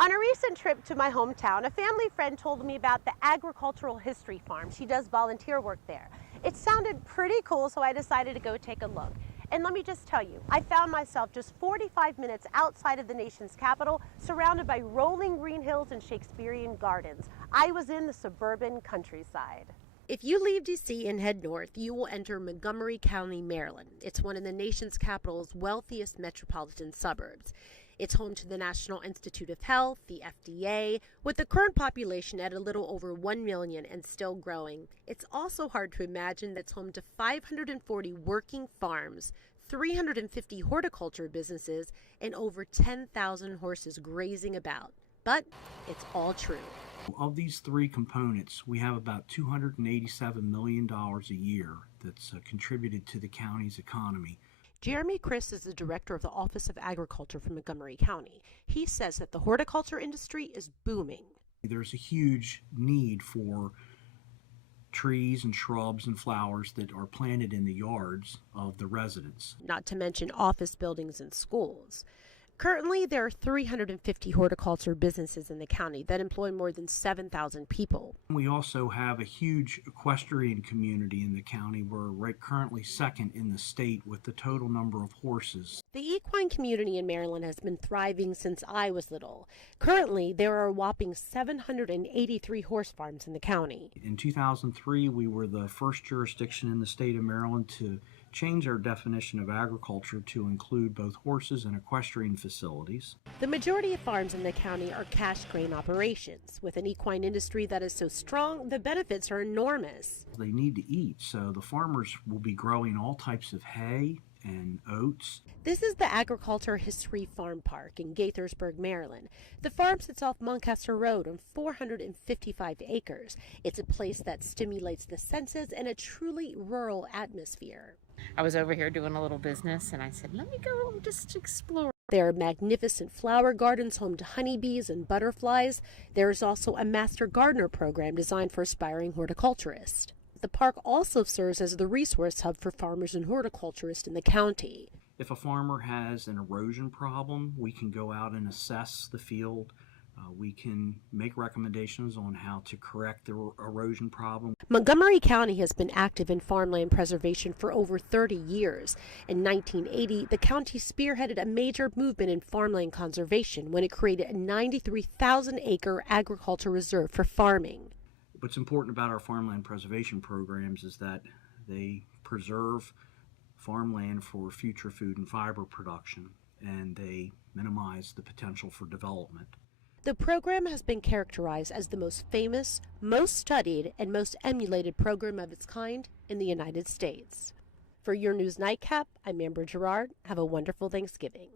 On a recent trip to my hometown, a family friend told me about the Agricultural History Farm. She does volunteer work there. It sounded pretty cool, so I decided to go take a look. And let me just tell you, I found myself just 45 minutes outside of the nation's capital, surrounded by rolling green hills and Shakespearean gardens. I was in the suburban countryside. If you leave D.C. and head north, you will enter Montgomery County, Maryland. It's one of the nation's capital's wealthiest metropolitan suburbs. It's home to the National Institute of Health, the FDA, with the current population at a little over 1 million and still growing. It's also hard to imagine that it's home to 540 working farms, 350 horticulture businesses, and over 10,000 horses grazing about. But it's all true. Of these three components, we have about $287 million a year that's contributed to the county's economy. Jeremy Chris is the director of the Office of Agriculture for Montgomery County. He says that the horticulture industry is booming. There's a huge need for trees and shrubs and flowers that are planted in the yards of the residents. Not to mention office buildings and schools. Currently, there are 350 horticulture businesses in the county that employ more than 7,000 people. We also have a huge equestrian community in the county. We're currently second in the state with the total number of horses. The equine community in Maryland has been thriving since I was little. Currently, there are a whopping 783 horse farms in the county. In 2003, we were the first jurisdiction in the state of Maryland to change our definition of agriculture to include both horses and equestrian facilities. The majority of farms in the county are cash grain operations. With an equine industry that is so strong, the benefits are enormous. They need to eat, so the farmers will be growing all types of hay and oats. This is the Agriculture History Farm Park in Gaithersburg, Maryland. The farm sits off Moncaster Road on 455 acres. It's a place that stimulates the senses and a truly rural atmosphere. I was over here doing a little business and I said, let me go just explore. There are magnificent flower gardens home to honeybees and butterflies. There is also a Master Gardener program designed for aspiring horticulturists. The park also serves as the resource hub for farmers and horticulturists in the county. If a farmer has an erosion problem, we can go out and assess the field. We can make recommendations on how to correct the erosion problem. Montgomery County has been active in farmland preservation for over 30 years. In 1980, the county spearheaded a major movement in farmland conservation when it created a 93,000-acre agriculture reserve for farming. What's important about our farmland preservation programs is that they preserve farmland for future food and fiber production, and they minimize the potential for development. The program has been characterized as the most famous, most studied, and most emulated program of its kind in the United States. For your News Nightcap, I'm Amber Gerard. Have a wonderful Thanksgiving.